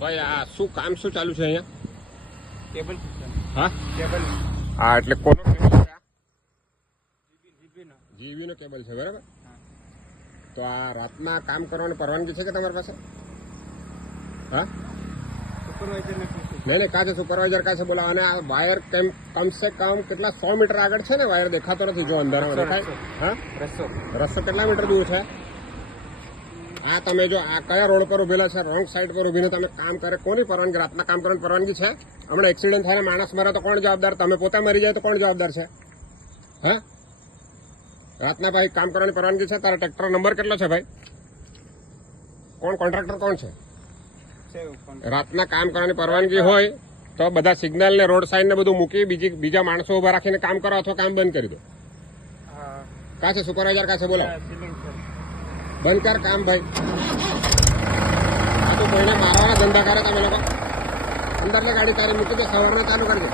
ભાઈ આ શું કામ શું ચાલુ છે અહીંયા? કેબલ હા કેબલ હા, એટલે કોનો કેબલ છે? જીબીનો જીવી નો કેબલ છે, બરાબર? હા. તો આ રાતના કામ કરવાની પરવાનગી છે કે તમારી પાસે? હા, સુપરવાઇઝર ને પૂછ્યું. નહીં નહીં, કાં છે સુપરવાઇઝર કાં છે બોલાવો. અને આ વાયર કમસે કમ કેટલા 100 મીટર આગળ છે ને? વાયર દેખાતો નથી જો અંધારામાં દેખાય. હા, રસ્તો કેટલા મીટર દૂર છે? આ તમે જો આ કયા રોડ પર ઉભેલા છે? રોંગ સાઈડ પર ઉભીને તમે કામ કરે. કોની પરવાનગી? રાતના કામ કરવાની પરવાનગી છે? હમણાં એક્સિડન્ટ થાય, માણસ મરે તો કોણ જવાબદાર? તમે પોતે મરી જાય તો કોણ જવાબદાર છે? હા, રાતના ભાઈ કામ કરવાની પરવાનગી છે? તારા ટ્રેક્ટર નંબર કેટલો છે ભાઈ? કોણ કોન્ટ્રાક્ટર કોણ છે? રાતના કામ કરવાની પરવાનગી હોય તો બધા સિગ્નલ ને રોડ સાઇન ને બધું મૂકી બીજા માણસો ઉભા રાખીને કામ કરો અથવા કામ બંધ કરી દો. કાં છે સુપરવાઇઝર? કાં છે બોલાવો. બંધ કર કામ ભાઈ. આ તો કોઈને મારવાના ધંધા કરે તમે લોકો. અંદર ગાડી તારી મૂકી દે, સવારના ચાલુ કરજે.